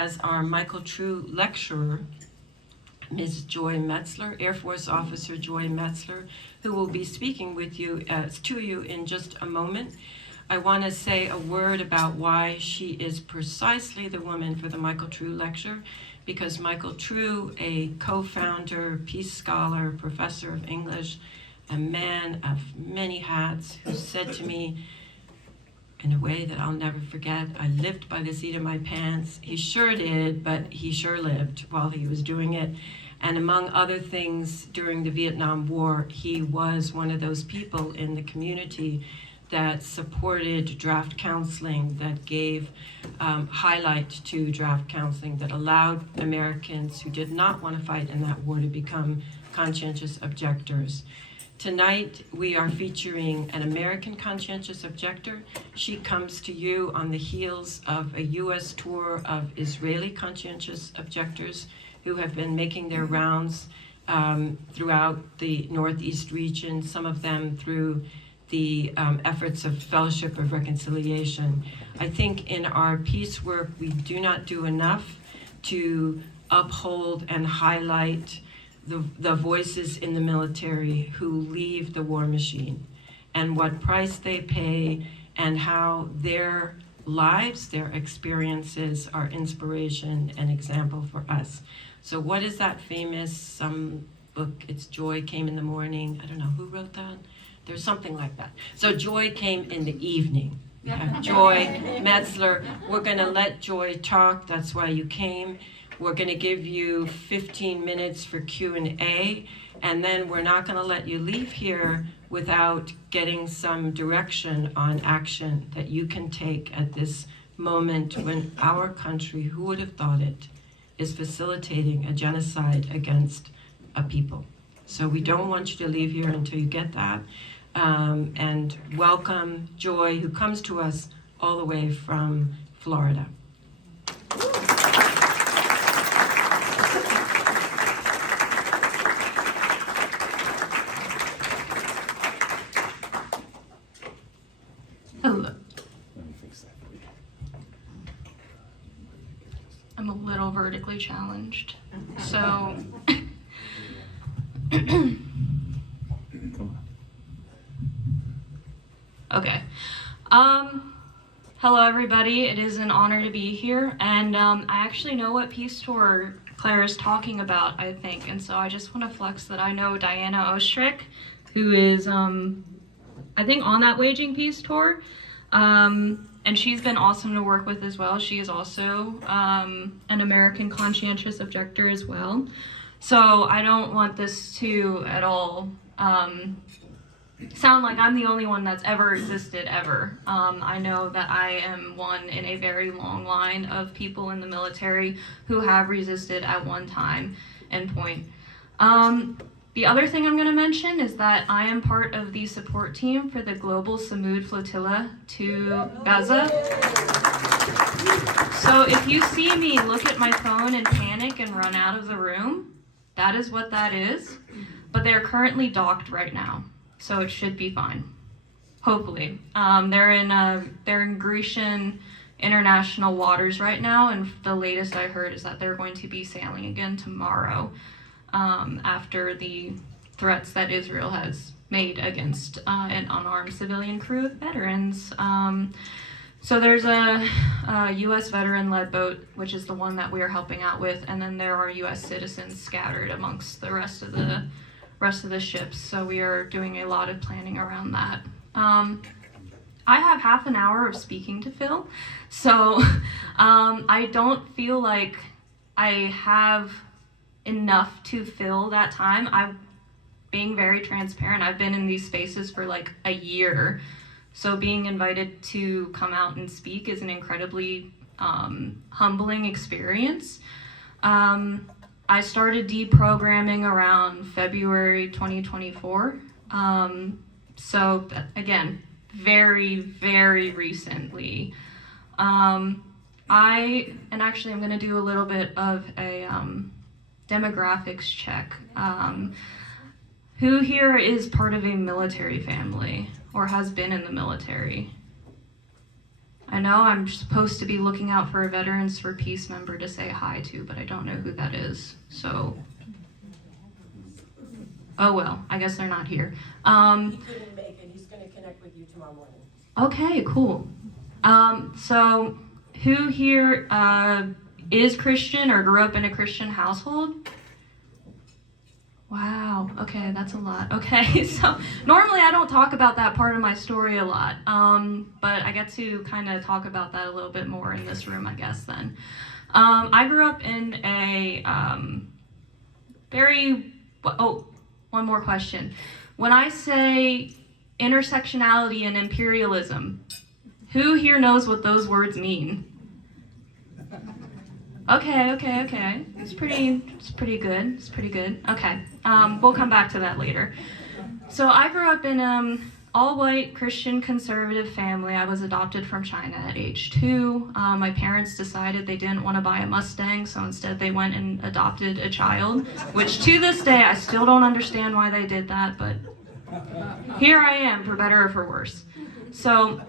as our Michael True lecturer, Ms. Joy Metzler, Air Force Officer Joy Metzler, who will be speaking with you, to you in just a moment. I want to say a word about why she is precisely the woman for the Michael True lecture, because Michael True, a co-founder, peace scholar, professor of English, a man of many hats, who said to me in a way that I'll never forget, I lived by the seat of my pants. He sure did, but he sure lived while he was doing it. And among other things, during the Vietnam War, he was one of those people in the community that supported draft counseling, that gave highlight to draft counseling, that allowed Americans who did not want to fight in that war to become conscientious objectors. Tonight, we are featuring an American conscientious objector. She comes to you on the heels of a US tour of Israeli conscientious objectors who have been making their rounds throughout the Northeast region, some of them through the efforts of Fellowship of Reconciliation. I think in our peace work, we do not do enough to uphold and highlight the voices in the military who leave the war machine and what price they pay and how their lives, their experiences are inspiration and example for us. So what is that famous book, it's Joy Came in the Morning, I don't know, who wrote that? There's something like that. So Joy came in the evening. Joy Metzler, we're gonna let Joy talk, that's why you came. We're gonna give you 15 minutes for Q&A, and then we're not gonna let you leave here without getting some direction on action that you can take at this moment when our country, who would have thought it, is facilitating a genocide against a people. So we don't want you to leave here until you get that. And welcome Joy, who comes to us all the way from Florida. Hello. I'm a little vertically challenged, so okay. Hello everybody, it is an honor to be here, and I actually know what peace tour Claire is talking about, I think, and so I just want to flex that I know Diana Ostrick, who is I think on that Waging Peace tour, and she's been awesome to work with as well. She is also an American conscientious objector as well. So I don't want this to at all sound like I'm the only one that's ever existed ever. I know that I am one in a very long line of people in the military who have resisted at one time and point. The other thing I'm going to mention is that I am part of the support team for the Global Samud Flotilla to Gaza. So if you see me look at my phone and panic and run out of the room, that is what that is. But they're currently docked right now, so it should be fine. Hopefully. They're in Grecian international waters right now, and the latest I heard is that they're going to be sailing again tomorrow. After the threats that Israel has made against an unarmed civilian crew of veterans. So there's a U.S. veteran-led boat, which is the one that we are helping out with, and then there are U.S. citizens scattered amongst the rest of the ships. So we are doing a lot of planning around that. I have half an hour of speaking to fill, so I don't feel like I have enough to fill that time. I'm being very transparent. I've been in these spaces for like a year, so being invited to come out and speak is an incredibly humbling experience. I started deprogramming around February 2024, so again, very, very recently. And actually I'm going to do a little bit of a demographics check. Who here is part of a military family or has been in the military? I know I'm supposed to be looking out for a Veterans for Peace member to say hi to, but I don't know who that is. So, oh well, I guess they're not here. He couldn't make it. He's going to connect with you tomorrow morning. Okay, cool. So who here is Christian or grew up in a Christian household? Wow, okay, that's a lot. Okay, so normally I don't talk about that part of my story a lot, but I get to kind of talk about that a little bit more in this room, I guess, then. I grew up in a one more question. When I say intersectionality and imperialism, who here knows what those words mean? Okay. It's pretty good. Okay. We'll come back to that later. So I grew up in all-white Christian conservative family. I was adopted from China at age 2. My parents decided they didn't want to buy a Mustang, so instead they went and adopted a child, which to this day I still don't understand why they did that, but here I am, for better or for worse. So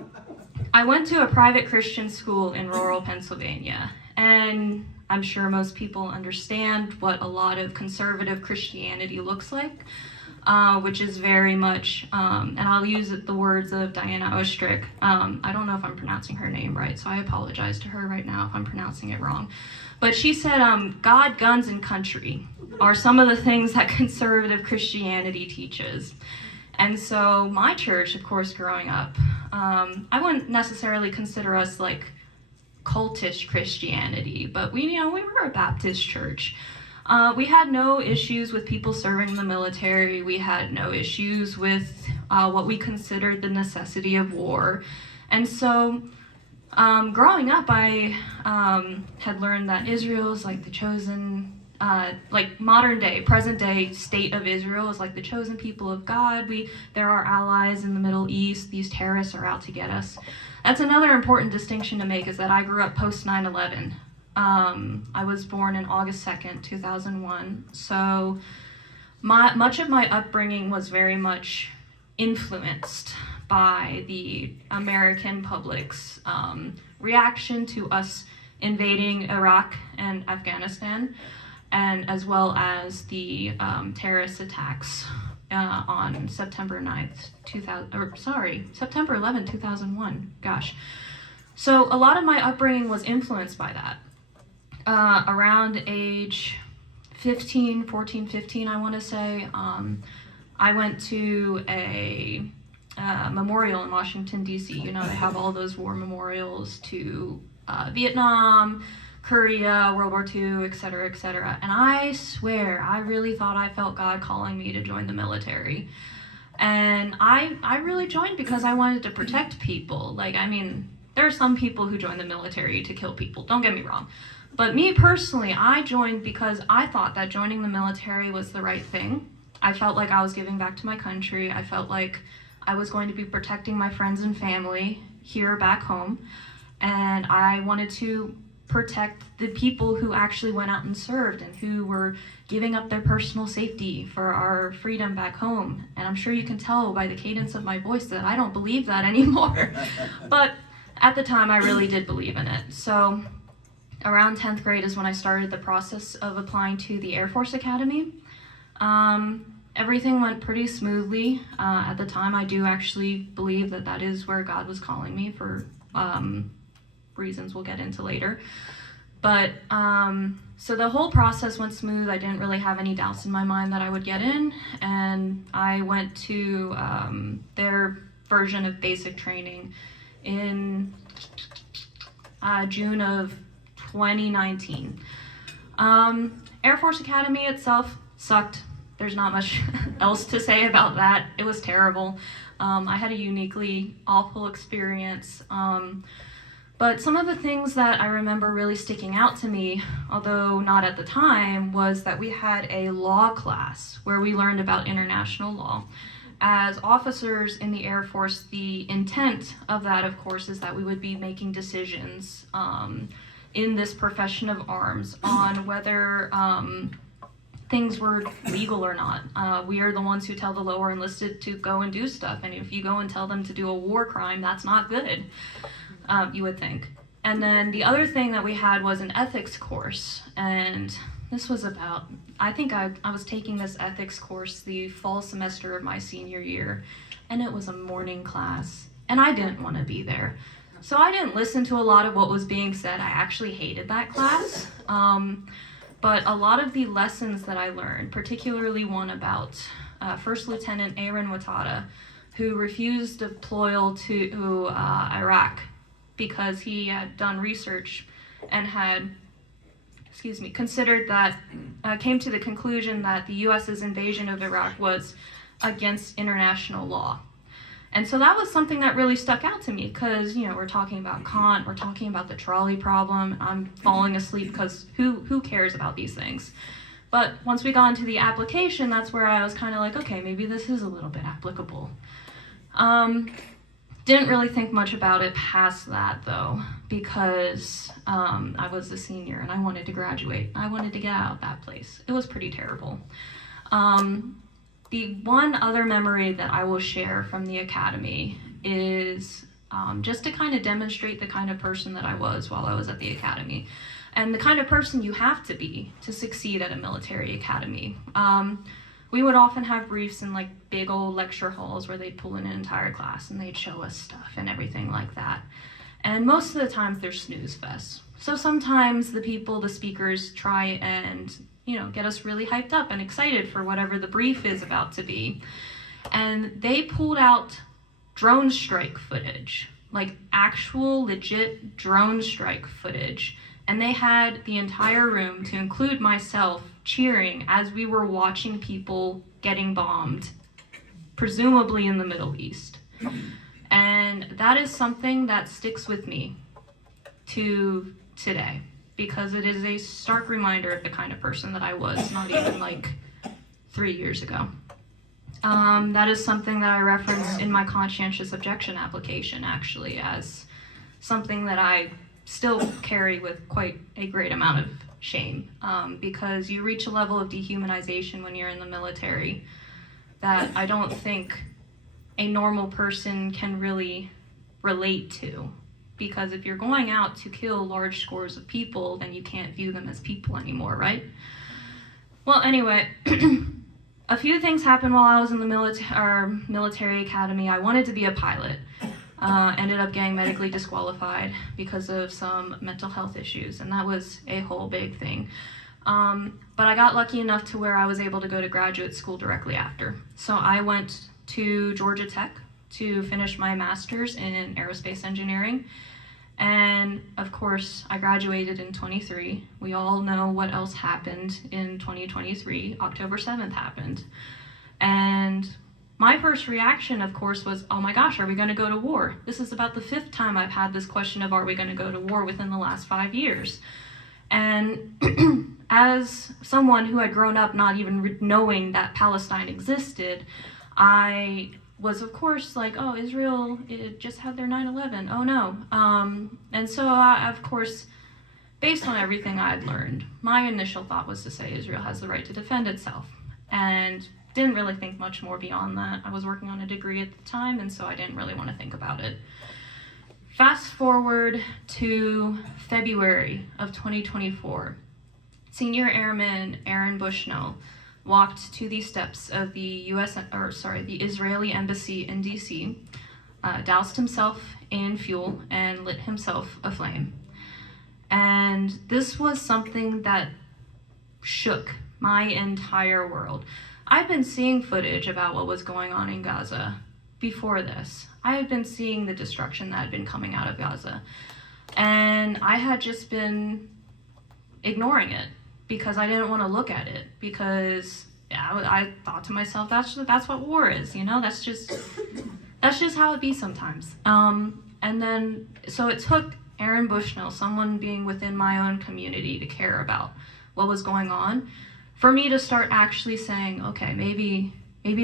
I went to a private Christian school in rural Pennsylvania, and I'm sure most people understand what a lot of conservative Christianity looks like, which is very much, and I'll use the words of Diana Ostrich. I don't know if I'm pronouncing her name right, so I apologize to her right now if I'm pronouncing it wrong. But she said, God, guns, and country are some of the things that conservative Christianity teaches. And so my church, of course, growing up, I wouldn't necessarily consider us like cultish Christianity, but we were a Baptist church. We had no issues with people serving in the military. We had no issues with what we considered the necessity of war. And so growing up, I had learned that Israel is like the chosen, like modern day, present day state of Israel is like the chosen people of God. They're our allies in the Middle East. These terrorists are out to get us. That's another important distinction to make, is that I grew up post 9/11. I was born in August 2nd, 2001. So much of my upbringing was very much influenced by the American public's reaction to us invading Iraq and Afghanistan, and as well as the terrorist attacks on September 11th, 2001. Gosh. So a lot of my upbringing was influenced by that. Around age 14, 15, I want to say, I went to a memorial in Washington, D.C. You know, they have all those war memorials to Vietnam, Korea, World War II, etc., etc. And I swear, I really thought I felt God calling me to join the military. And I really joined because I wanted to protect people. Like, I mean, there are some people who join the military to kill people, don't get me wrong. But me personally, I joined because I thought that joining the military was the right thing. I felt like I was giving back to my country. I felt like I was going to be protecting my friends and family here back home. And I wanted to protect the people who actually went out and served and who were giving up their personal safety for our freedom back home. And I'm sure you can tell by the cadence of my voice that I don't believe that anymore. But at the time, I really did believe in it. So around 10th grade is when I started the process of applying to the Air Force Academy. Everything went pretty smoothly. At the time, I do actually believe that that is where God was calling me for reasons we'll get into later. But so the whole process went smooth. I didn't really have any doubts in my mind that I would get in, and I went to their version of basic training in June of 2019. Air Force Academy itself sucked. There's not much else to say about that. It was terrible. I had a uniquely awful experience. But some of the things that I remember really sticking out to me, although not at the time, was that we had a law class where we learned about international law. As officers in the Air Force, the intent of that, of course, is that we would be making decisions in this profession of arms on whether things were legal or not. We are the ones who tell the lower enlisted to go and do stuff, and if you go and tell them to do a war crime, that's not good. you would think. And then the other thing that we had was an ethics course, and this was about, I think I was taking this ethics course the fall semester of my senior year, and it was a morning class, and I didn't want to be there. So I didn't listen to a lot of what was being said. I actually hated that class. But a lot of the lessons that I learned, particularly one about First Lieutenant Aaron Watada, who refused deployal to Iraq because he had done research and had, considered that, came to the conclusion that the U.S.'s invasion of Iraq was against international law. And so that was something that really stuck out to me because, we're talking about Kant, we're talking about the trolley problem, I'm falling asleep because who cares about these things? But once we got into the application, that's where I was kind of like, okay, maybe this is a little bit applicable. Didn't really think much about it past that though, because I was a senior and I wanted to graduate. I wanted to get out of that place. It was pretty terrible. The one other memory that I will share from the academy is just to kind of demonstrate the kind of person that I was while I was at the academy, and the kind of person you have to be to succeed at a military academy. We would often have briefs in like big old lecture halls where they'd pull in an entire class and they'd show us stuff and everything like that. And most of the times they're snooze fests. So sometimes the speakers try and get us really hyped up and excited for whatever the brief is about to be. And they pulled out drone strike footage, like actual legit drone strike footage. And they had the entire room, to include myself, cheering as we were watching people getting bombed, presumably in the Middle East. And that is something that sticks with me to today, because it is a stark reminder of the kind of person that I was not even like 3 years ago. That is something that I referenced in my conscientious objection application, actually, as something that I still carry with quite a great amount of shame, because you reach a level of dehumanization when you're in the military that I don't think a normal person can really relate to. Because if you're going out to kill large scores of people, then you can't view them as people anymore, right? Well, anyway, a few things happened while I was in the military academy. I wanted to be a pilot. Ended up getting medically disqualified because of some mental health issues, and that was a whole big thing. But I got lucky enough to where I was able to go to graduate school directly after. So I went to Georgia Tech to finish my master's in aerospace engineering. And of course, I graduated in 23. We all know what else happened in 2023. October 7th happened. And my first reaction, of course, was, oh my gosh, are we going to go to war? This is about the 5th time I've had this question of, are we going to go to war within the last 5 years? And as someone who had grown up not even knowing that Palestine existed, I was, of course, like, oh, Israel, it just had their 9/11. Oh, no. And so, of course, based on everything I'd learned, my initial thought was to say Israel has the right to defend itself. And didn't really think much more beyond that. I was working on a degree at the time, and so I didn't really want to think about it. Fast forward to February of 2024. Senior Airman Aaron Bushnell walked to the steps of the the Israeli embassy in DC, doused himself in fuel, and lit himself aflame. And this was something that shook my entire world. I've been seeing footage about what was going on in Gaza before this. I had been seeing the destruction that had been coming out of Gaza. And I had just been ignoring it because I didn't want to look at it, because I thought to myself, that's what war is, that's just how it be sometimes. And then, so it took Aaron Bushnell, someone being within my own community, to care about what was going on, for me to start actually saying, okay, maybe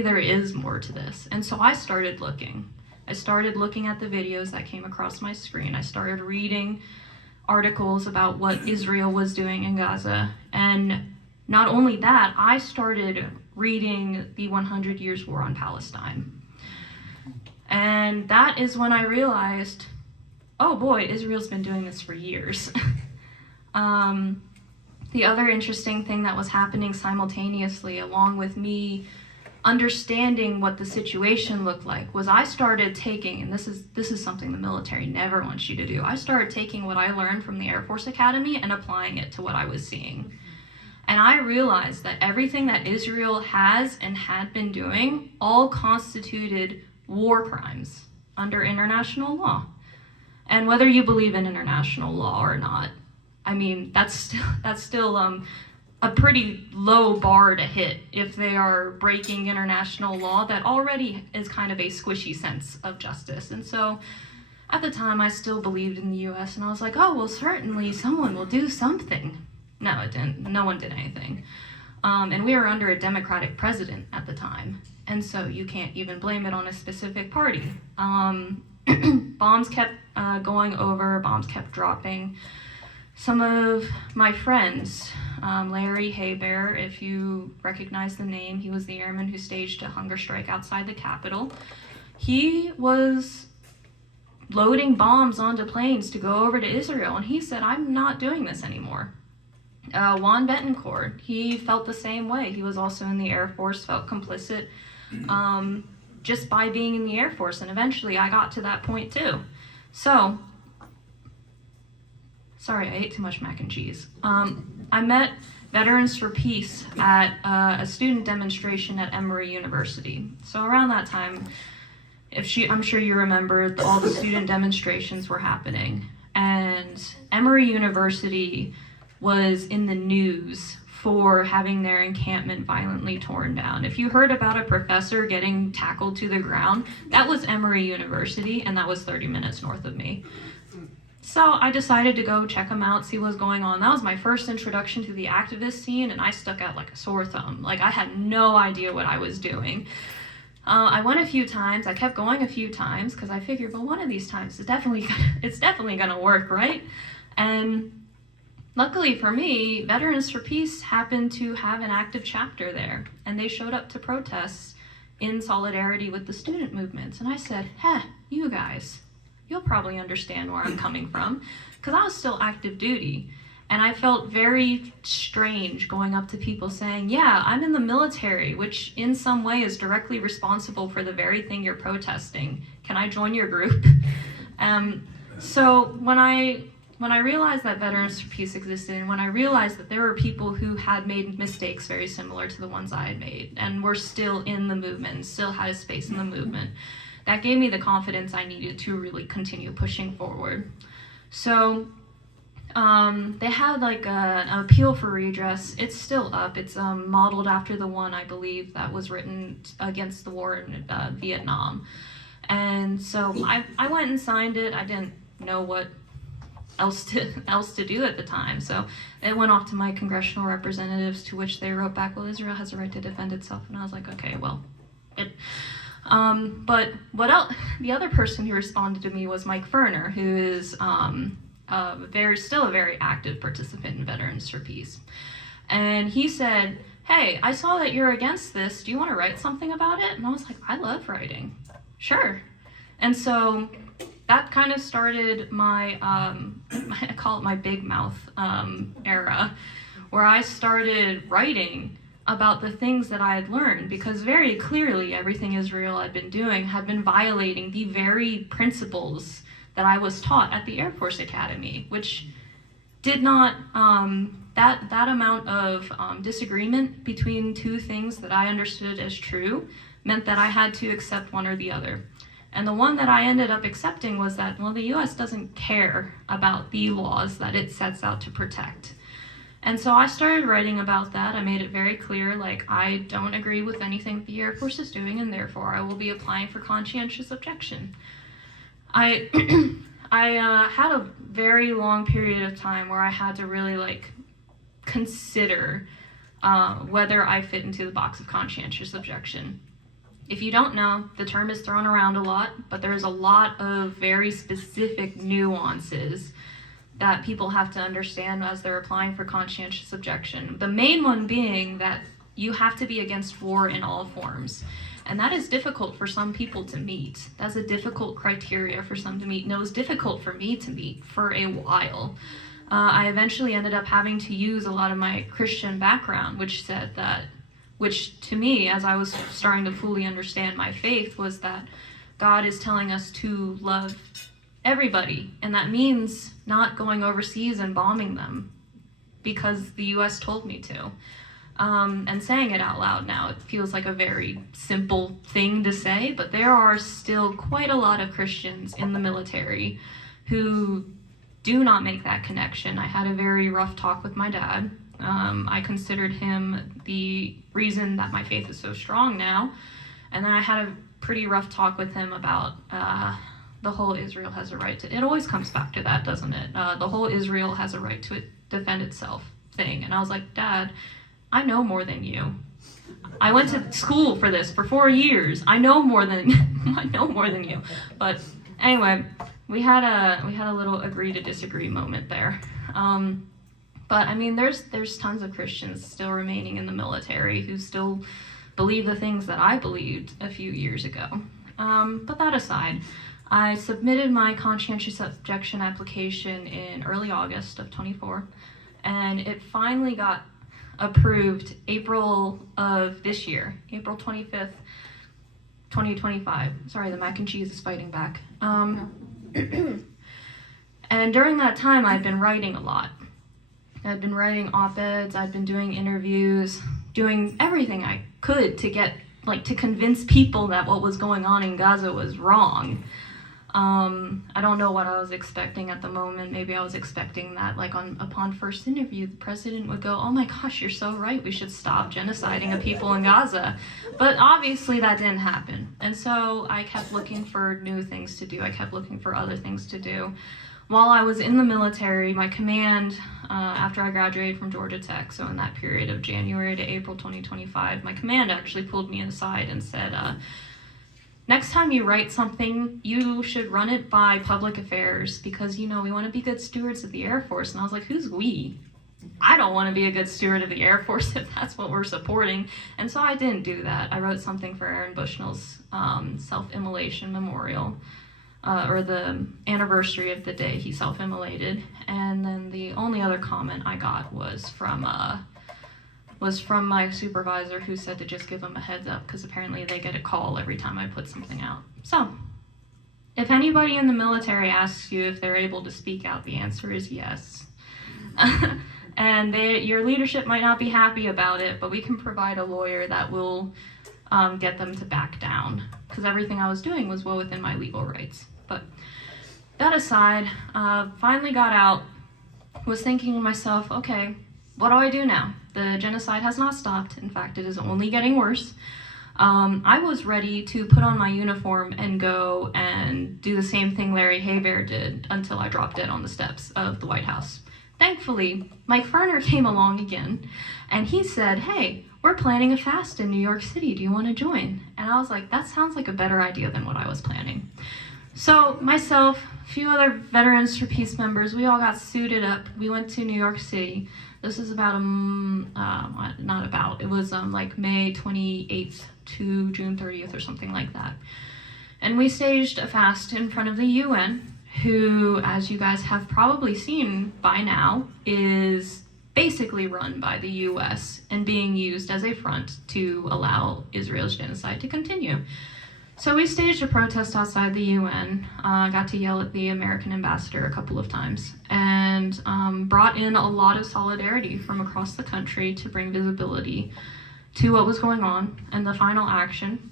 there is more to this. And so I started looking. I started looking at the videos that came across my screen. I started reading articles about what Israel was doing in Gaza. And not only that, I started reading the 100 Years War on Palestine. And that is when I realized oh boy, Israel's been doing this for years. The other interesting thing that was happening simultaneously, along with me understanding what the situation looked like, was I started taking, and this is something the military never wants you to do, I started taking what I learned from the Air Force Academy and applying it to what I was seeing. And I realized that everything that Israel has and had been doing all constituted war crimes under international law. And whether you believe in international law or not, I mean, that's still a pretty low bar to hit if they are breaking international law that already is kind of a squishy sense of justice. And so at the time, I still believed in the US, and I was like, oh, well, certainly someone will do something. No, it didn't. No one did anything. And we were under a Democratic president at the time, and so you can't even blame it on a specific party. Bombs kept going over, bombs kept dropping. Some of my friends, Larry Haybear, if you recognize the name, he was the airman who staged a hunger strike outside the Capitol. He was loading bombs onto planes to go over to Israel, and he said, I'm not doing this anymore. Juan Betancourt, he felt the same way. He was also in the Air Force, felt complicit just by being in the Air Force, and eventually I got to that point too. So, sorry, I ate too much mac and cheese. I met Veterans for Peace at a student demonstration at Emory University. So around that time, I'm sure you remember, all the student demonstrations were happening, and Emory University was in the news for having their encampment violently torn down. If you heard about a professor getting tackled to the ground, that was Emory University, and that was 30 minutes north of me. So I decided to go check them out, see what was going on. That was my first introduction to the activist scene, and I stuck out like a sore thumb. Like, I had no idea what I was doing. I went a few times. I kept going a few times because I figured, well, one of these times it's definitely gonna work, right? And luckily for me, Veterans for Peace happened to have an active chapter there, and they showed up to protests in solidarity with the student movements. And I said, you guys, you'll probably understand where I'm coming from, because I was still active duty. And I felt very strange going up to people saying, yeah, I'm in the military, which in some way is directly responsible for the very thing you're protesting. Can I join your group? So when I realized that Veterans for Peace existed, and when I realized that there were people who had made mistakes very similar to the ones I had made, and were still in the movement, and still had a space in the movement, that gave me the confidence I needed to really continue pushing forward. So they had like an appeal for redress. It's still up. It's modeled after the one, I believe, that was written against the war in Vietnam. And so I went and signed it. I didn't know what else to do at the time. So it went off to my congressional representatives, to which they wrote back, well, Israel has a right to defend itself. And I was like, okay, well, but what else? The other person who responded to me was Mike Ferner, who is still a very active participant in Veterans for Peace. And he said, hey, I saw that you're against this. Do you want to write something about it? And I was like, I love writing. Sure. And so that kind of started my, I call it my big mouth era, where I started writing about the things that I had learned, because very clearly everything Israel had been doing had been violating the very principles that I was taught at the Air Force Academy, which did not, that amount of disagreement between two things that I understood as true meant that I had to accept one or the other. And the one that I ended up accepting was that, well, the US doesn't care about the laws that it sets out to protect. And so I started writing about that. I made it very clear, like, I don't agree with anything the Air Force is doing, and therefore I will be applying for conscientious objection. I had a very long period of time where I had to really consider whether I fit into the box of conscientious objection. If you don't know, the term is thrown around a lot, but there's a lot of very specific nuances that people have to understand as they're applying for conscientious objection. The main one being that you have to be against war in all forms. And that is difficult for some people to meet. That's a difficult criteria for some to meet, and it was difficult for me to meet for a while. I eventually ended up having to use a lot of my Christian background, which to me, as I was starting to fully understand my faith, was that God is telling us to love everybody, and that means not going overseas and bombing them because the US told me to. And saying it out loud now, it feels like a very simple thing to say, but there are still quite a lot of Christians in the military who do not make that connection. I had a very rough talk with my dad. I considered him the reason that my faith is so strong now. And then I had a pretty rough talk with him about the whole Israel has a right to, it always comes back to that, doesn't it? The whole Israel has a right to defend itself thing. And I was like, Dad, I know more than you. I went to school for this for 4 years. I know more than you. But anyway, we had a little agree to disagree moment there. But I mean, there's tons of Christians still remaining in the military who still believe the things that I believed a few years ago. But that aside, I submitted my conscientious objection application in early August of 24, and it finally got approved April of this year, April 25th, 2025. Sorry, the mac and cheese is fighting back. And during that time, I've been writing a lot. I've been writing op-eds, I've been doing interviews, doing everything I could to get, to convince people that what was going on in Gaza was wrong. I don't know what I was expecting at the moment. Maybe I was expecting that, upon first interview, the president would go, "Oh my gosh, you're so right. We should stop genociding the people in Gaza." But obviously that didn't happen. And so I kept looking for new things to do. I kept looking for other things to do. While I was in the military, my command, after I graduated from Georgia Tech, so in that period of January to April 2025, my command actually pulled me aside and said, next time you write something, you should run it by public affairs because, we want to be good stewards of the Air Force. And I was like, who's we? I don't want to be a good steward of the Air Force if that's what we're supporting. And so I didn't do that. I wrote something for Aaron Bushnell's self-immolation memorial, or the anniversary of the day he self-immolated. And then the only other comment I got was from my supervisor, who said to just give them a heads up because apparently they get a call every time I put something out. So, if anybody in the military asks you if they're able to speak out, the answer is yes. And your leadership might not be happy about it, but we can provide a lawyer that will get them to back down because everything I was doing was well within my legal rights. But that aside, finally got out, was thinking to myself, okay, what do I do now? The genocide has not stopped. In fact, it is only getting worse. I was ready to put on my uniform and go and do the same thing Larry Haybear did until I dropped dead on the steps of the White House. Thankfully, Mike Ferner came along again, and he said, hey, we're planning a fast in New York City. Do you want to join? And I was like, that sounds like a better idea than what I was planning. So myself, a few other Veterans for Peace members, we all got suited up. We went to New York City. This is about, it was May 28th to June 30th or something like that. And we staged a fast in front of the UN, who, as you guys have probably seen by now, is basically run by the US and being used as a front to allow Israel's genocide to continue. So we staged a protest outside the UN, got to yell at the American ambassador a couple of times, and brought in a lot of solidarity from across the country to bring visibility to what was going on. And the final action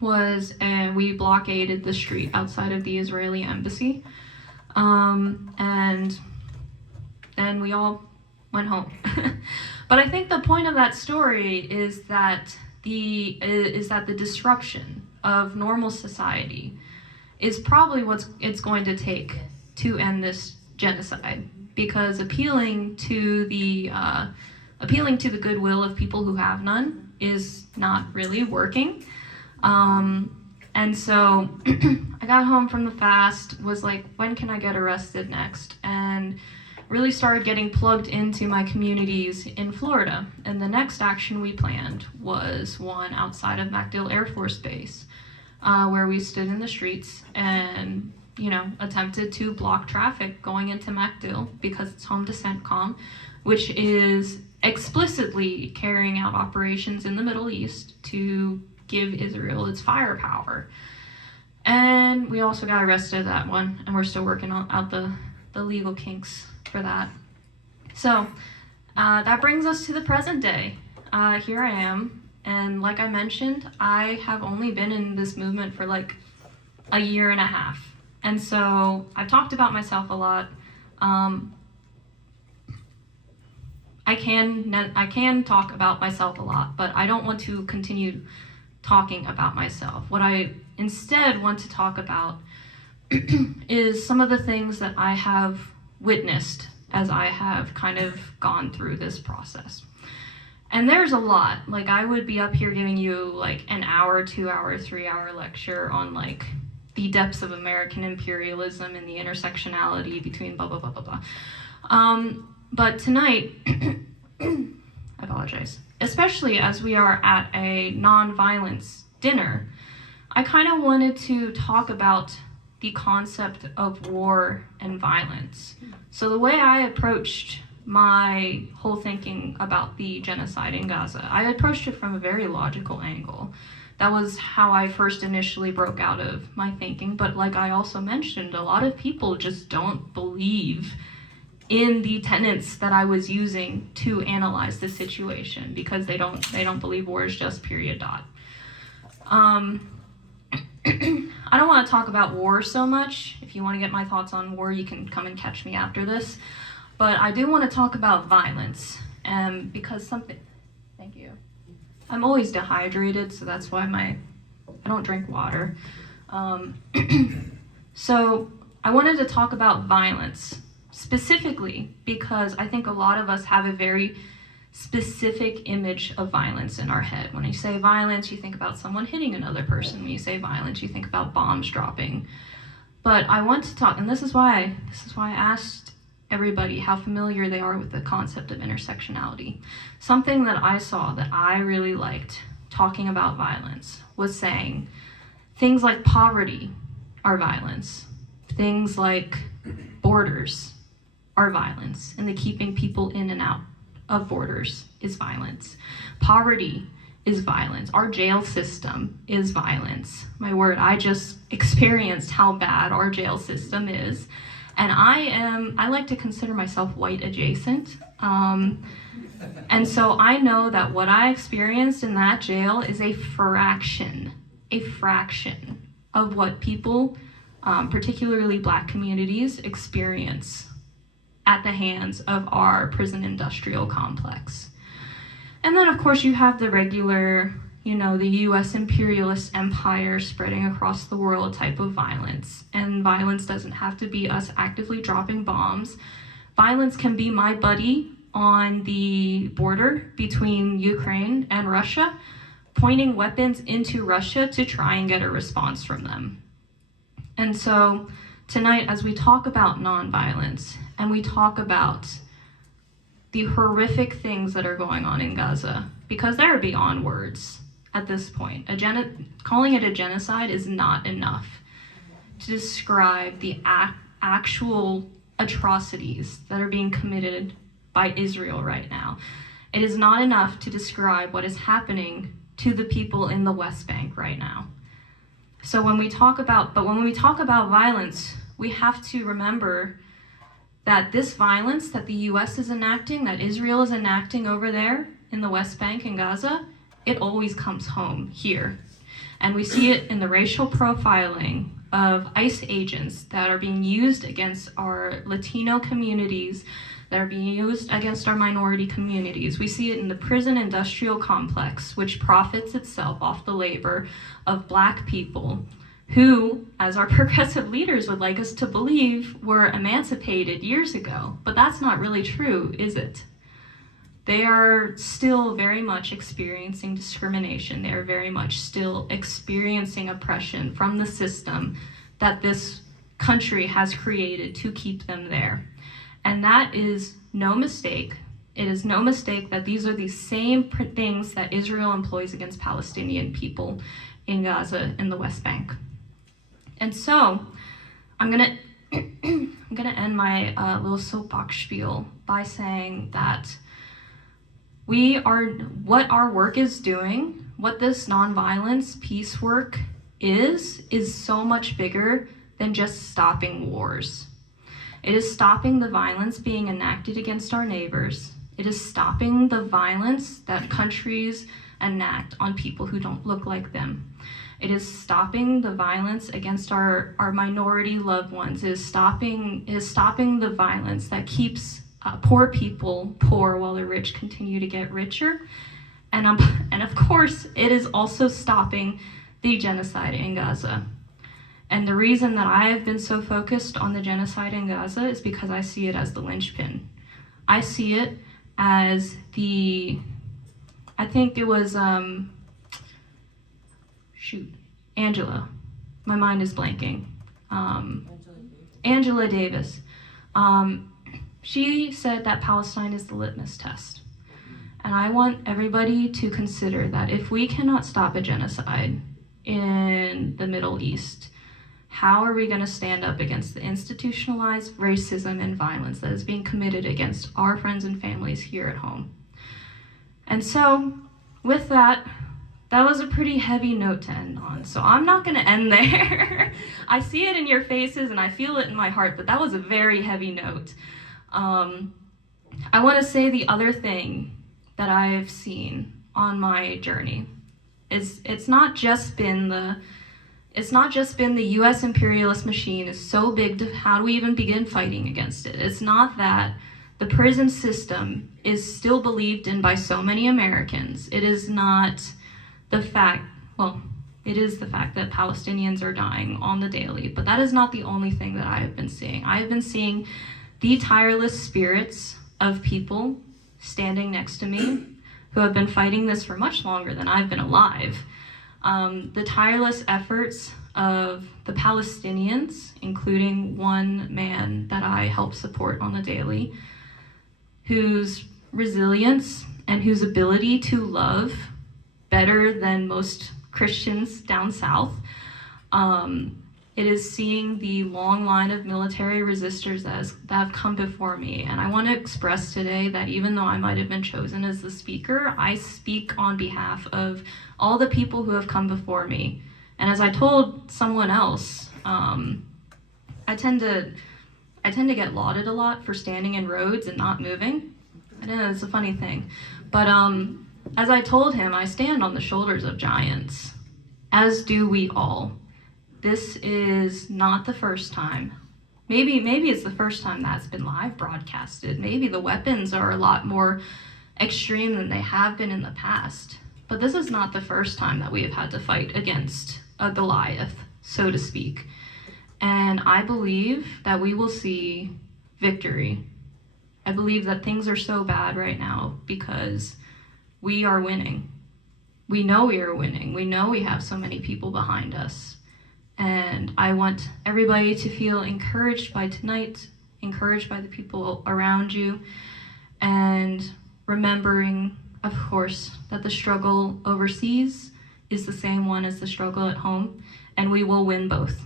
was we blockaded the street outside of the Israeli embassy, and then we all went home. But I think the point of that story is that the disruption of normal society is probably what it's going to take to end this genocide, because appealing to the goodwill of people who have none is not really working. And so I got home from the fast, was like, when can I get arrested next? And really started getting plugged into my communities in Florida. And the next action we planned was one outside of MacDill Air Force Base, where we stood in the streets and, attempted to block traffic going into MacDill because it's home to CENTCOM, which is explicitly carrying out operations in the Middle East to give Israel its firepower. And we also got arrested at that one, and we're still working out the legal kinks for that. So that brings us to the present day. Here I am, and like I mentioned, I have only been in this movement for like a year and a half. And so I've talked about myself a lot. I can talk about myself a lot, but I don't want to continue talking about myself. What I instead want to talk about is some of the things that I have witnessed as I have kind of gone through this process. And there's a lot. Like, I would be up here giving you like an hour, 2 hour, 3 hour lecture on like the depths of American imperialism and the intersectionality between blah, blah, blah, blah, blah. But tonight, I apologize, especially as we are at a non-violence dinner, I kind of wanted to talk about the concept of war and violence. So the way I approached my whole thinking about the genocide in Gaza, I approached it from a very logical angle. That was how I first initially broke out of my thinking. But like I also mentioned, a lot of people just don't believe in the tenets that I was using to analyze the situation because they don't believe war is just period dot. I don't want to talk about war so much. If you want to get my thoughts on war, you can come and catch me after this. But I do want to talk about violence, because thank you. I'm always dehydrated, so that's why I don't drink water. So I wanted to talk about violence, specifically because I think a lot of us have a very specific image of violence in our head. When you say violence, you think about someone hitting another person. When you say violence, you think about bombs dropping. But I want to talk, and this is why I asked everybody how familiar they are with the concept of intersectionality. Something that I saw that I really liked talking about violence was saying things like poverty are violence, things like borders are violence, and the keeping people in and out of borders is violence. Poverty is violence. Our jail system is violence. My word, I just experienced how bad our jail system is. And I like to consider myself white adjacent. And so I know that what I experienced in that jail is a fraction of what people, particularly Black communities, experience at the hands of our prison industrial complex. And then of course you have the regular, the US imperialist empire spreading across the world type of violence. And violence doesn't have to be us actively dropping bombs. Violence can be my buddy on the border between Ukraine and Russia, pointing weapons into Russia to try and get a response from them. And so tonight, as we talk about nonviolence and we talk about the horrific things that are going on in Gaza, because they're beyond words at this point. Calling it a genocide is not enough to describe the actual atrocities that are being committed by Israel right now. It is not enough to describe what is happening to the people in the West Bank right now. So when we talk about violence, we have to remember that this violence that the US is enacting, that Israel is enacting over there in the West Bank and Gaza, it always comes home here. And we see it in the racial profiling of ICE agents that are being used against our Latino communities, that are being used against our minority communities. We see it in the prison industrial complex, which profits itself off the labor of Black people who, as our progressive leaders would like us to believe, were emancipated years ago. But that's not really true, is it? They are still very much experiencing discrimination. They are very much still experiencing oppression from the system that this country has created to keep them there. And that is no mistake. It is no mistake that these are the same things that Israel employs against Palestinian people in Gaza and the West Bank. And so, I'm gonna end my little soapbox spiel by saying that what our work is doing, what this nonviolence peace work is so much bigger than just stopping wars. It is stopping the violence being enacted against our neighbors. It is stopping the violence that countries enact on people who don't look like them. It is stopping the violence against our minority loved ones. It is stopping the violence that keeps poor people poor while the rich continue to get richer. And of course, it is also stopping the genocide in Gaza. And the reason that I have been so focused on the genocide in Gaza is because I see it as the linchpin. I see it as I think it was, Angela. My mind is blanking. Angela Davis. She said that Palestine is the litmus test. And I want everybody to consider that if we cannot stop a genocide in the Middle East, how are we going to stand up against the institutionalized racism and violence that is being committed against our friends and families here at home? And so, with that was a pretty heavy note to end on. So I'm not going to end there. I see it in your faces and I feel it in my heart, but that was a very heavy note. I want to say the other thing that I've seen on my journey is it's not just been the US imperialist machine is so big to how do we even begin fighting against it. It's not that the prison system is still believed in by so many Americans. It is not the fact, well, it is the fact that Palestinians are dying on the daily, but that is not the only thing that I have been seeing. I have been seeing the tireless spirits of people standing next to me who have been fighting this for much longer than I've been alive. The tireless efforts of the Palestinians, including one man that I help support on the daily, whose resilience and whose ability to love better than most Christians down south. It is seeing the long line of military resistors that have come before me. And I want to express today that even though I might have been chosen as the speaker, I speak on behalf of all the people who have come before me. And as I told someone else, I tend to get lauded a lot for standing in roads and not moving. I know it's a funny thing. But as I told him, I stand on the shoulders of giants, as do we all. This is not the first time. Maybe it's the first time that's been live broadcasted. Maybe the weapons are a lot more extreme than they have been in the past. But this is not the first time that we have had to fight against a Goliath, so to speak. And I believe that we will see victory. I believe that things are so bad right now because we are winning. We know we are winning. We know we have so many people behind us. And I want everybody to feel encouraged by tonight, encouraged by the people around you, and remembering, of course, that the struggle overseas is the same one as the struggle at home, and we will win both.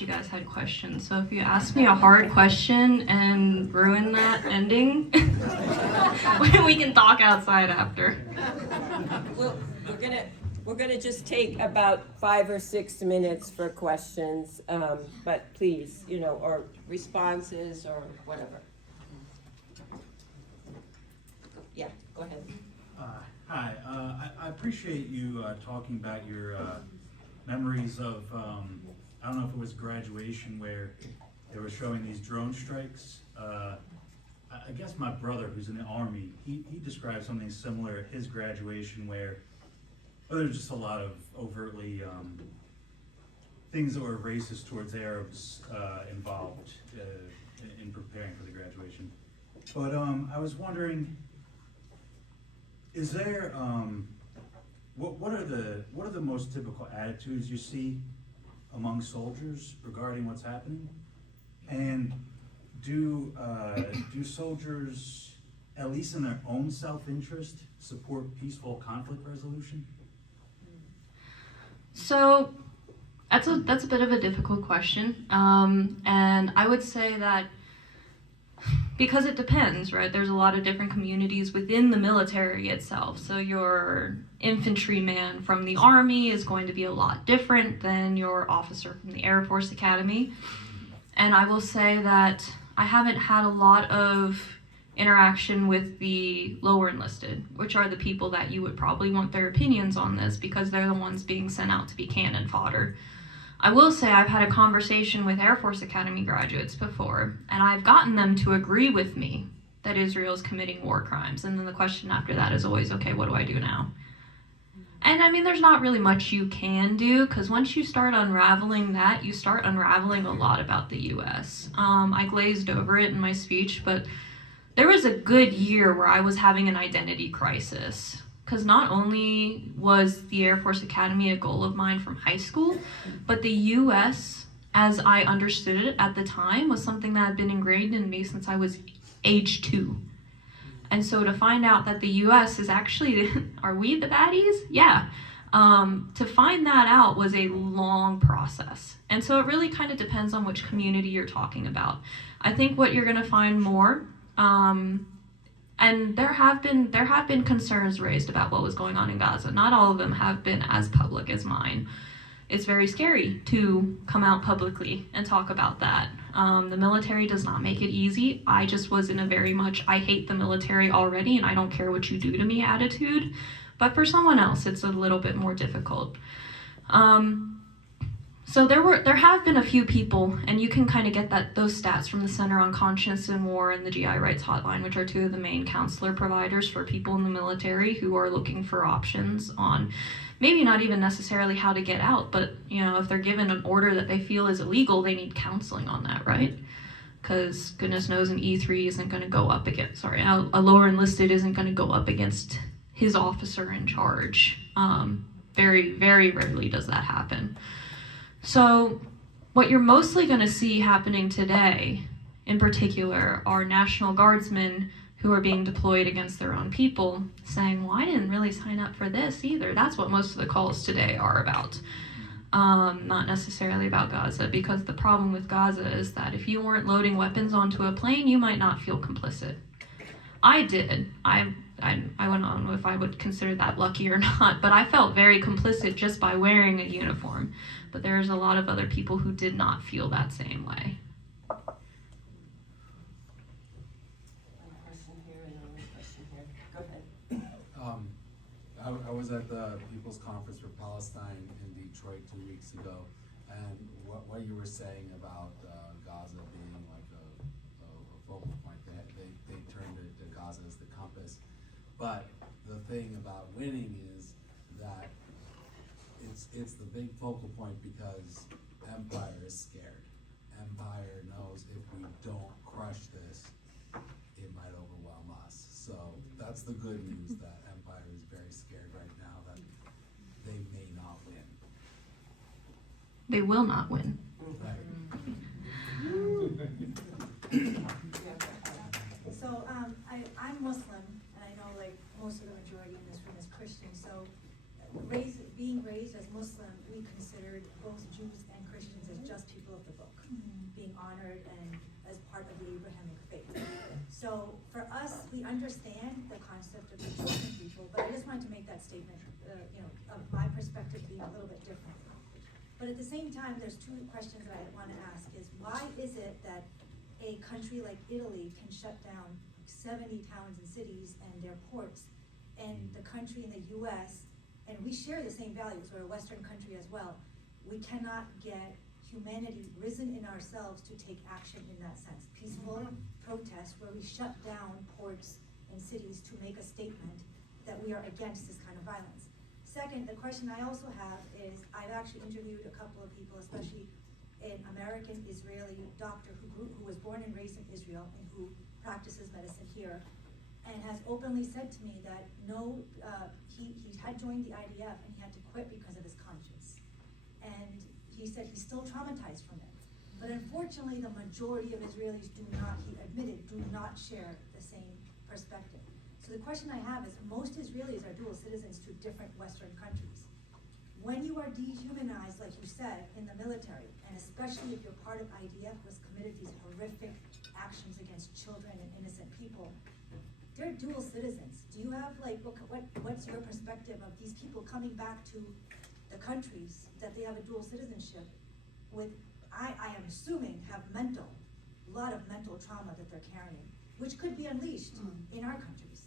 You guys had questions, so if you ask me a hard question and ruin that ending, we can talk outside after. Well, we're gonna just take about 5 or 6 minutes for questions, but please, or responses or whatever. Yeah, go ahead. Hi, I appreciate you talking about your memories of I don't know if it was graduation where they were showing these drone strikes I guess my brother, who's in the Army, he described something similar at his graduation where there's just a lot of overtly things that were racist towards Arabs involved in preparing for the graduation. But I was wondering, is there what are the most typical attitudes you see among soldiers regarding what's happening? And do soldiers, at least in their own self-interest, support peaceful conflict resolution? So that's a bit of a difficult question, and I would say that because it depends, right? There's a lot of different communities within the military itself. So your infantryman from the Army is going to be a lot different than your officer from the Air Force Academy. And I will say that I haven't had a lot of interaction with the lower enlisted, which are the people that you would probably want their opinions on this because they're the ones being sent out to be cannon fodder. I will say I've had a conversation with Air Force Academy graduates before, and I've gotten them to agree with me that Israel is committing war crimes. And then the question after that is always, okay, what do I do now? And I mean, there's not really much you can do, because once you start unraveling that, you start unraveling a lot about the U.S. I glazed over it in my speech, but there was a good year where I was having an identity crisis. Because not only was the Air Force Academy a goal of mine from high school, but the U.S., as I understood it at the time, was something that had been ingrained in me since I was age 2. And so to find out that the U.S. is actually, are we the baddies? Yeah. To find that out was a long process. And so it really kind of depends on which community you're talking about. I think what you're going to find more, and there have been concerns raised about what was going on in Gaza. Not all of them have been as public as mine. It's very scary to come out publicly and talk about that. The military does not make it easy. I just was in a very much, I hate the military already and I don't care what you do to me attitude. But for someone else, it's a little bit more difficult. So there have been a few people, and you can kind of get those stats from the Center on Conscience and War and the GI Rights Hotline, which are two of the main counselor providers for people in the military who are looking for options on maybe not even necessarily how to get out, but if they're given an order that they feel is illegal, they need counseling on that, right? Because goodness knows an E3 isn't going to go up against, a lower enlisted isn't going to go up against his officer in charge. Very, very rarely does that happen. So what you're mostly going to see happening today, in particular, are National Guardsmen who are being deployed against their own people saying, well, I didn't really sign up for this either. That's what most of the calls today are about. Not necessarily about Gaza, because the problem with Gaza is that if you weren't loading weapons onto a plane, you might not feel complicit. I did. I don't know if I would consider that lucky or not, but I felt very complicit just by wearing a uniform. But there's a lot of other people who did not feel that same way. One question here and another question here. Go ahead. I was at the People's Conference for Palestine in Detroit 2 weeks ago, and what you were saying about Gaza being like a focal point, they turned it to Gaza as the compass. But the thing about winning is that it's the big focal point because Empire is scared. Empire knows if we don't crush this, it might overwhelm us. So that's the good news, that Empire is very scared right now that they may not win. They will not win. Right. So I'm Muslim, and I know like most of the majority in this room is Christian. So being raised as Muslim, we considered both Jews and Christians as just people of the book, being honored and as part of the Abrahamic faith. So for us, we understand the concept of the chosen people, but I just wanted to make that statement, of my perspective being a little bit different. But at the same time, there's two questions that I want to ask is, why is it that a country like Italy can shut down 70 towns and cities and their ports, and the country in the US, and we share the same values, we're a Western country as well, we cannot get humanity risen in ourselves to take action in that sense. Peaceful protests where we shut down ports and cities to make a statement that we are against this kind of violence. Second, the question I also have is, I've actually interviewed a couple of people, especially an American Israeli doctor who was born and raised in Israel and who practices medicine here, and has openly said to me that he had joined the IDF and he had to quit because of his conscience. And he said he's still traumatized from it. But unfortunately, the majority of Israelis he admitted, do not share the same perspective. So the question I have is, most Israelis are dual citizens to different Western countries. When you are dehumanized, like you said, in the military, and especially if you're part of IDF who has committed these horrific actions against children and innocent people, they're dual citizens. Do you have what's your perspective of these people coming back to the countries that they have a dual citizenship with? I am assuming have a lot of mental trauma that they're carrying, which could be unleashed in our countries.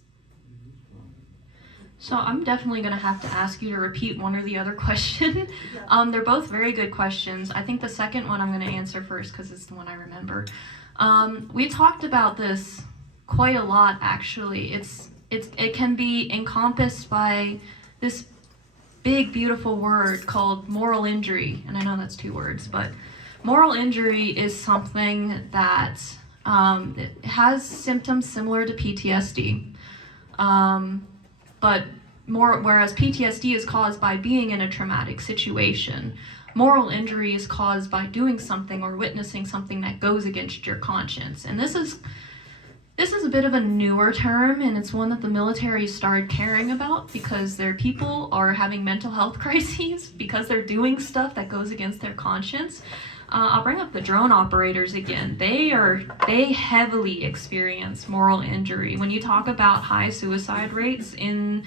So I'm definitely going to have to ask you to repeat one or the other question. Yeah. They're both very good questions. I think the second one I'm going to answer first because it's the one I remember. We talked about this quite a lot, actually. It can be encompassed by this big, beautiful word called moral injury. And I know that's 2 words, but moral injury is something that it has symptoms similar to PTSD. But whereas PTSD is caused by being in a traumatic situation, moral injury is caused by doing something or witnessing something that goes against your conscience. And this is a bit of a newer term, and it's one that the military started caring about because their people are having mental health crises because they're doing stuff that goes against their conscience. I'll bring up the drone operators again. They heavily experience moral injury. When you talk about high suicide rates in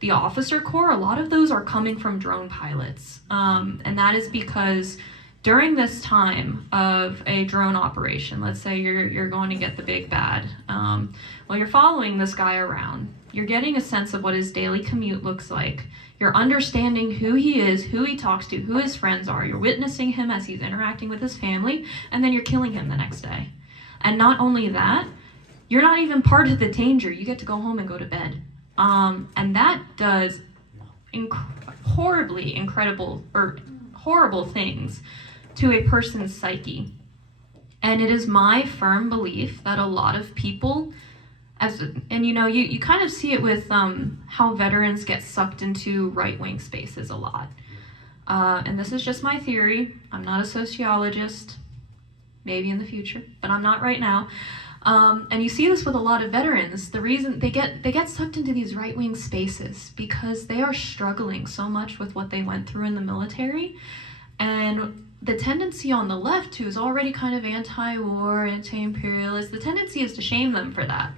the officer corps, a lot of those are coming from drone pilots. And that is because during this time of a drone operation, let's say you're going to get the big bad, well, you're following this guy around. You're getting a sense of what his daily commute looks like. You're understanding who he is, who he talks to, who his friends are. You're witnessing him as he's interacting with his family, and then you're killing him the next day. And not only that, you're not even part of the danger. You get to go home and go to bed. And that does horrible things to a person's psyche. And it is my firm belief that a lot of people, you kind of see it with how veterans get sucked into right-wing spaces a lot. And this is just my theory. I'm not a sociologist, maybe in the future, but I'm not right now. And you see this with a lot of veterans. The reason they get sucked into these right-wing spaces because they are struggling so much with what they went through in the military. And the tendency on the left, who's already kind of anti-war, anti-imperialist, the tendency is to shame them for that.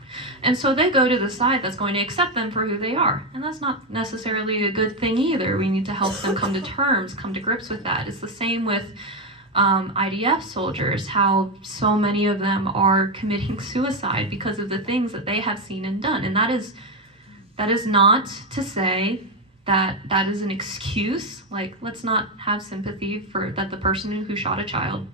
And so they go to the side that's going to accept them for who they are. And that's not necessarily a good thing either. We need to help them come to terms, come to grips with that. It's the same with IDF soldiers, how so many of them are committing suicide because of the things that they have seen and done. And that is not to say that is an excuse. Like, let's not have sympathy for that the person who shot a child.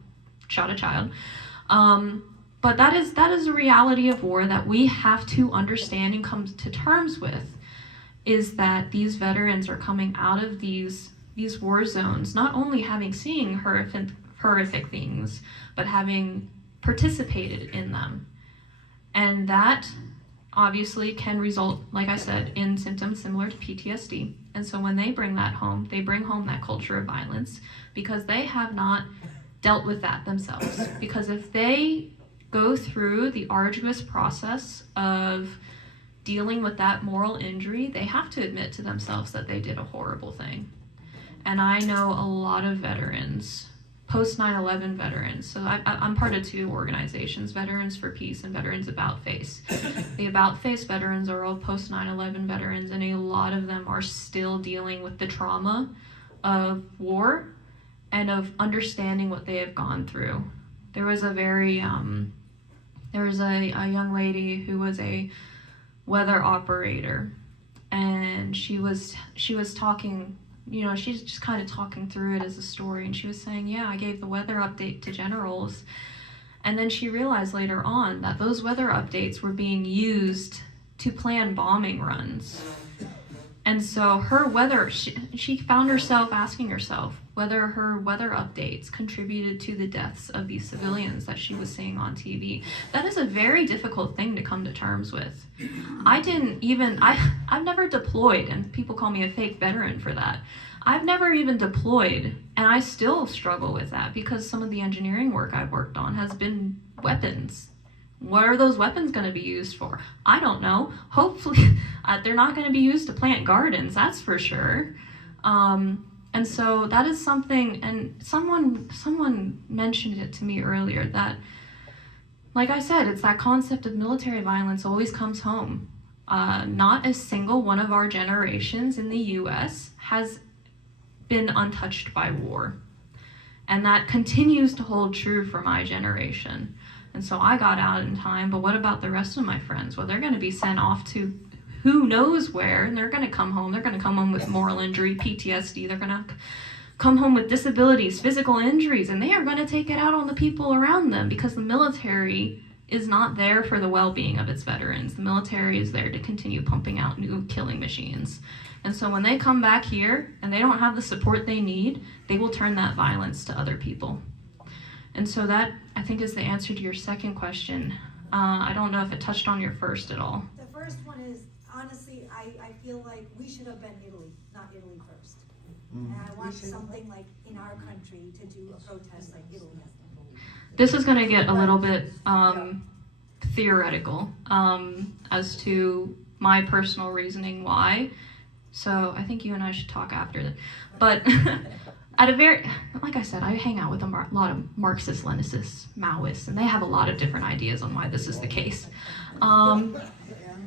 But that is a reality of war that we have to understand and come to terms with, is that these veterans are coming out of these war zones, not only having seen horrific things, but having participated in them. And that obviously can result, like I said, in symptoms similar to PTSD. And so when they bring that home, they bring home that culture of violence because they have not dealt with that themselves. Because if they go through the arduous process of dealing with that moral injury, they have to admit to themselves that they did a horrible thing. And I know a lot of veterans, post 9/11 veterans. So I'm part of 2 organizations, Veterans for Peace and Veterans About Face. The About Face veterans are all post 9/11 veterans, and a lot of them are still dealing with the trauma of war and of understanding what they have gone through. There was a young lady who was a weather operator, and she was talking she's just kind of talking through it as a story, and she was saying, yeah, I gave the weather update to generals, and then she realized later on that those weather updates were being used to plan bombing runs. And so she found herself asking herself whether her weather updates contributed to the deaths of these civilians that she was seeing on TV. That is a very difficult thing to come to terms with. I've never deployed, and people call me a fake veteran for that. I've never even deployed, and I still struggle with that because some of the engineering work I've worked on has been weapons. What are those weapons going to be used for? I don't know. Hopefully, they're not going to be used to plant gardens, that's for sure. And so that is something, and someone mentioned it to me earlier, that, like I said, it's that concept of military violence always comes home. Not a single one of our generations in the U.S. has been untouched by war. And that continues to hold true for my generation. And so I got out in time, but what about the rest of my friends? Well, they're going to be sent off to who knows where, and they're going to come home. They're going to come home with moral injury, PTSD. They're going to come home with disabilities, physical injuries, and they are going to take it out on the people around them because the military is not there for the well-being of its veterans. The military is there to continue pumping out new killing machines. And so when they come back here and they don't have the support they need, they will turn that violence to other people. And so that, I think, is the answer to your second question. I don't know if it touched on your first at all. The first one is, honestly, I feel like we should have been Italy, not Italy first. And I want something like in our country to do a protest like Italy has done. This is going to get a little bit theoretical as to my personal reasoning why. So I think you and I should talk after that. But like I said, I hang out with a lot of Marxists, Leninists, Maoists, and they have a lot of different ideas on why this is the case.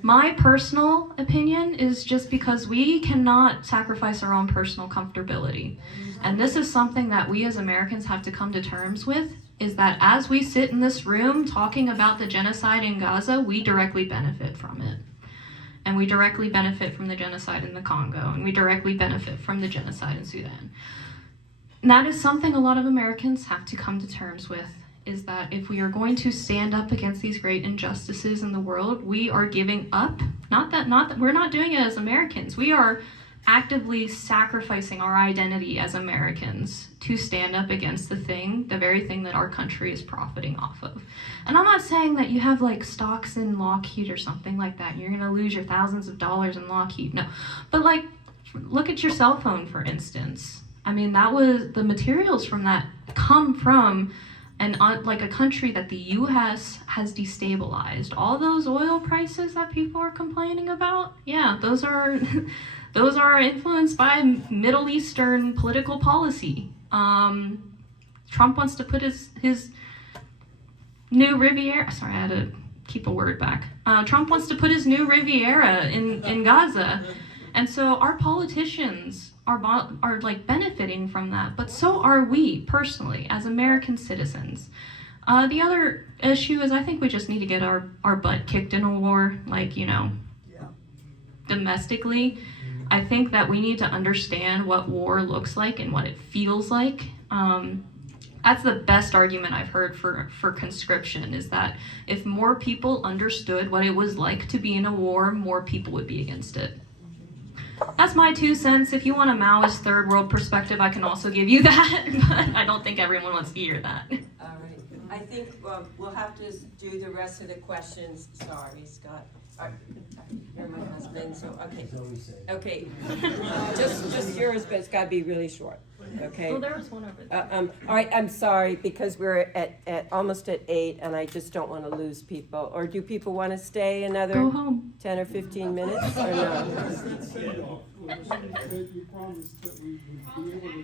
My personal opinion is just because we cannot sacrifice our own personal comfortability. And this is something that we as Americans have to come to terms with, is that as we sit in this room talking about the genocide in Gaza, we directly benefit from it. And we directly benefit from the genocide in the Congo, and we directly benefit from the genocide in Sudan. And that is something a lot of Americans have to come to terms with, is that if we are going to stand up against these great injustices in the world, we are giving up, not that we're not doing it as Americans, we are actively sacrificing our identity as Americans to stand up against the very thing that our country is profiting off of. And I'm not saying that you have like stocks in Lockheed or something like that, you're gonna lose your thousands of dollars in Lockheed, no. But like, look at your cell phone, for instance. I mean, the materials from that come from like a country that the U.S. has destabilized. All those oil prices that people are complaining about, yeah, those are influenced by Middle Eastern political policy. Trump wants to put his new Riviera, sorry, I had to keep a word back. Trump wants to put his new Riviera in Gaza. And so our politicians are like benefiting from that, but so are we personally as American citizens. The other issue is I think we just need to get our butt kicked in a war, like, domestically. I think that we need to understand what war looks like and what it feels like. That's the best argument I've heard for conscription, is that if more people understood what it was like to be in a war, more people would be against it. That's my 2 cents. If you want a Maoist third world perspective, I can also give you that, but I don't think everyone wants to hear that. All right. I think we'll have to do the rest of the questions. Sorry, Scott. You're my husband, so okay. Okay. Just yours, but it's got to be really short. Okay. Well, there was one over there. All right. I'm sorry because we're at almost at 8, and I just don't want to lose people. Or do people want to stay another Go home. 10 or 15 minutes or no?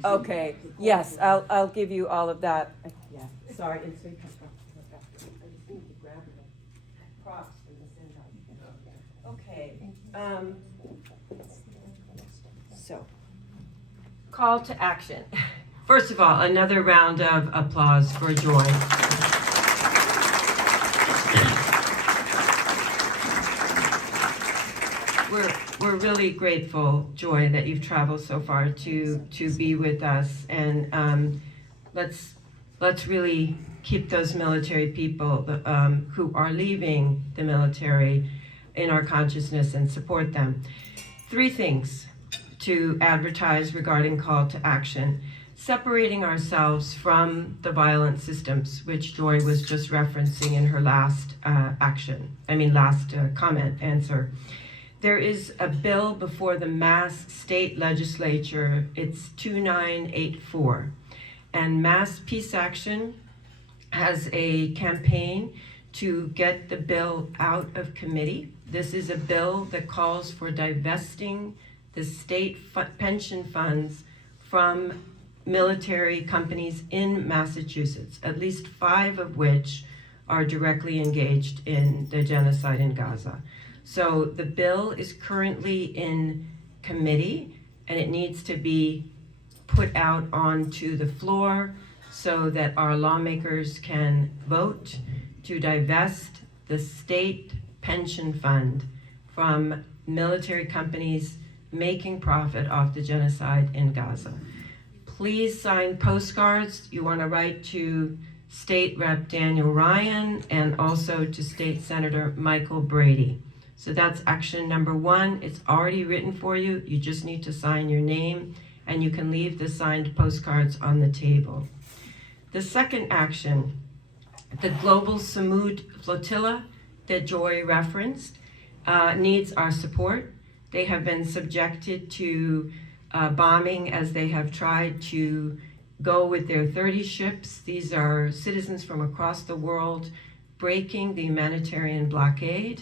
Okay. Yes, I'll give you all of that. Yeah. Sorry. I just need to grab the props for the send-off. Okay. So, call to action. First of all, another round of applause for Joy. we're really grateful, Joy, that you've traveled so far to be with us, and let's really keep those military people who are leaving the military in our consciousness and support them. 3 things to advertise regarding call to action. Separating ourselves from the violent systems, which Joy was just referencing in her last comment answer. There is a bill before the Mass State Legislature. It's 2984. And Mass Peace Action has a campaign to get the bill out of committee. This is a bill that calls for divesting the state pension funds from military companies in Massachusetts, at least 5 of which are directly engaged in the genocide in Gaza. So the bill is currently in committee, and it needs to be put out onto the floor so that our lawmakers can vote to divest the state pension fund from military companies making profit off the genocide in Gaza. Please sign postcards. You want to write to State Rep Daniel Ryan and also to State Senator Michael Brady. So that's action number 1. It's already written for you. You just need to sign your name, and you can leave the signed postcards on the table. The second action, the Global Samud Flotilla that Joy referenced, needs our support. They have been subjected to bombing as they have tried to go with their 30 ships. These are citizens from across the world breaking the humanitarian blockade,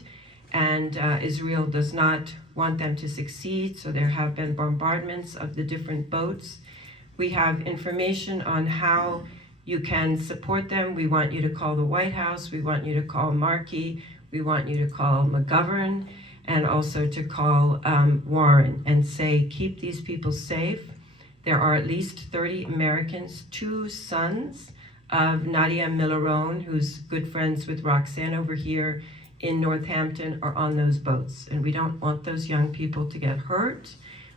and Israel does not want them to succeed, so there have been bombardments of the different boats. We have information on how you can support them. We want you to call the White House, we want you to call Markey, we want you to call McGovern, and also to call Warren and say, keep these people safe. There are at least 30 Americans, 2 sons of Nadia Millerone, who's good friends with Roxanne over here in Northampton, are on those boats. And we don't want those young people to get hurt.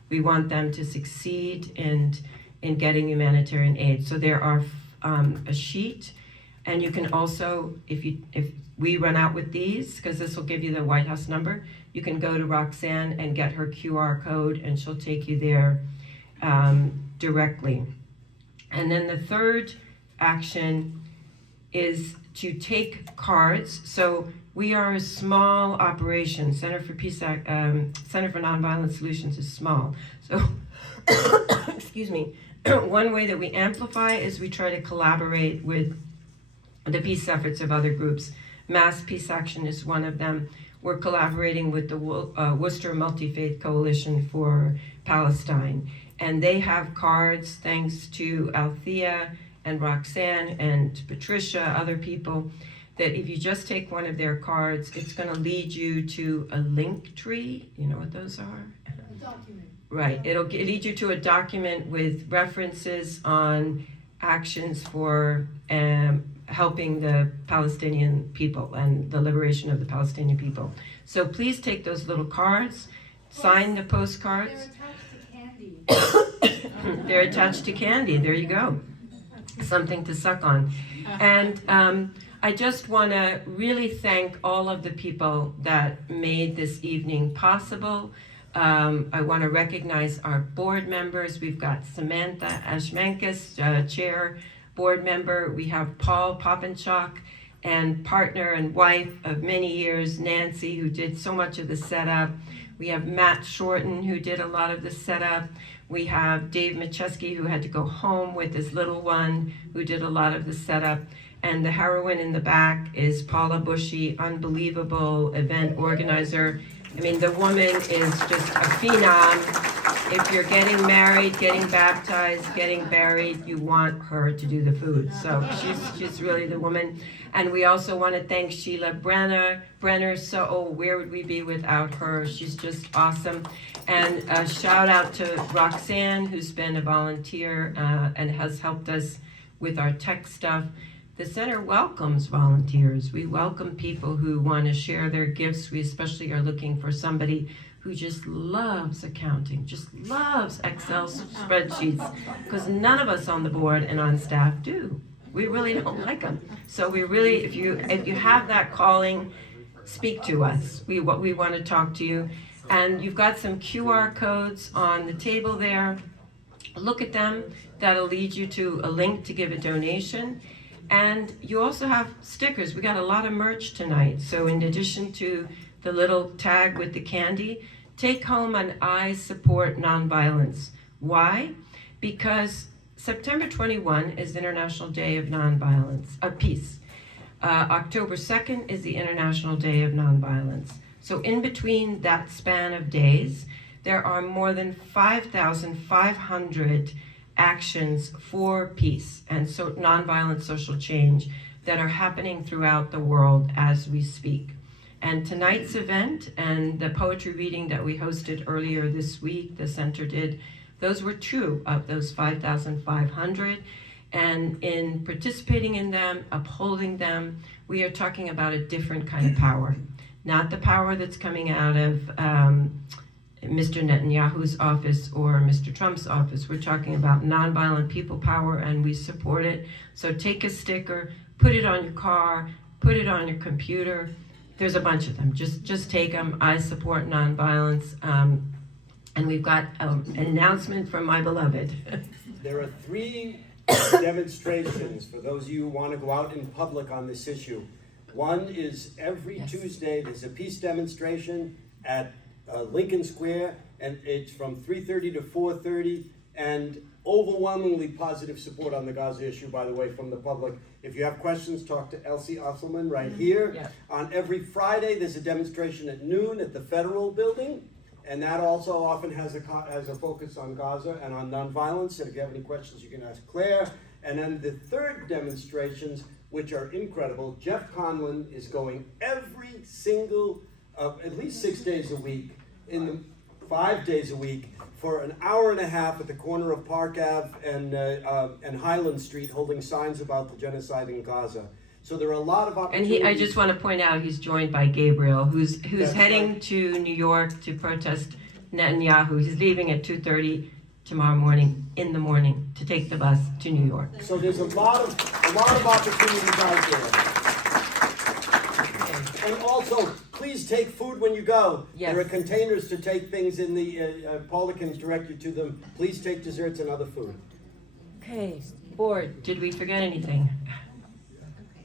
We want them to succeed in getting humanitarian aid. So there are a sheet, and you can also, if we run out with these, because this will give you the White House number, you can go to Roxanne and get her QR code, and she'll take you there directly. And then the third action is to take cards. So we are a small operation. Center for Nonviolent Solutions is small. So, excuse me. One way that we amplify is we try to collaborate with the peace efforts of other groups. Mass Peace Action is one of them. We're collaborating with the Worcester Multi-Faith Coalition for Palestine. And they have cards, thanks to Althea and Roxanne and Patricia, other people, that if you just take one of their cards, it's going to lead you to a link tree. You know what those are? A document. Right. It'll lead you to a document with references on actions for helping the Palestinian people and the liberation of the Palestinian people. So please take those little cards, sign the postcards. They're attached to candy. They're attached to candy. There you go. Something to suck on. And I just want to really thank all of the people that made this evening possible. I want to recognize our board members. We've got Samantha Ashmankis, chair, board member. We have Paul Popenchok, and partner and wife of many years, Nancy, who did so much of the setup. We have Matt Shorten, who did a lot of the setup. We have Dave Macheski, who had to go home with his little one, who did a lot of the setup. And the heroine in the back is Paula Bushy, unbelievable event organizer. I mean, the woman is just a phenom. If you're getting married, getting baptized, getting buried, you want her to do the food. So she's really the woman. And we also want to thank Sheila Brenner. So where would we be without her? She's just awesome. And a shout out to Roxanne, who's been a volunteer and has helped us with our tech stuff. The center welcomes volunteers. We welcome people who want to share their gifts. We especially are looking for somebody who just loves accounting, just loves Excel spreadsheets, because none of us on the board and on staff do. We really don't like them. So we really, if you have that calling, speak to us. We want to talk to you. And you've got some QR codes on the table there. Look at them. That'll lead you to a link to give a donation. And you also have stickers. We got a lot of merch tonight. So in addition to the little tag with the candy, take home an I Support Nonviolence. Why? Because September 21 is International Day of Peace. October 2nd is the International Day of Nonviolence. So in between that span of days, there are more than 5,500 actions for peace and so nonviolent social change that are happening throughout the world as we speak. And tonight's event and the poetry reading that we hosted earlier this week, the center did, those were two of those 5,500. And in participating in them, upholding them, we are talking about a different kind of power. Not the power that's coming out of Mr. Netanyahu's office or Mr. Trump's office. We're talking about nonviolent people power, and we support it. So take a sticker, put it on your car, put it on your computer. There's a bunch of them. Just take them. I support nonviolence. And we've got an announcement from my beloved. There are 3 demonstrations for those of you who want to go out in public on this issue. One is every Tuesday, there's a peace demonstration at Lincoln Square, and it's from 3:30 to 4:30, and overwhelmingly positive support on the Gaza issue, by the way, from the public. If you have questions, talk to Elsie Osselman right here. Yeah. On every Friday, there's a demonstration at noon at the Federal Building, and that also often has a focus on Gaza and on nonviolence. And if you have any questions, you can ask Claire. And then the third demonstrations, which are incredible, Jeff Conlon is going every single, at least 6 days a week, 5 days a week, for an hour and a half at the corner of Park Ave and Highland Street, holding signs about the genocide in Gaza. So there are a lot of opportunities. And I just want to point out, he's joined by Gabriel, who's That's heading right. to New York to protest Netanyahu. He's leaving at 2:30 tomorrow morning, in the morning, to take the bus to New York. So there's a lot of opportunities out there. And also, please take food when you go. Yes. There are containers to take things in the, Paula can direct you to them. Please take desserts and other food. Okay, board, did we forget anything?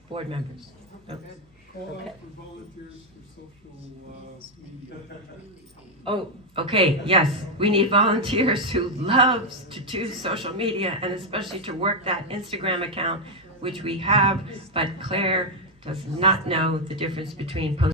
Board members? Okay. Call Okay. out for volunteers for social media. Oh, okay, yes, we need volunteers who loves to do social media and especially to work that Instagram account, which we have, but Claire does not know the difference between posting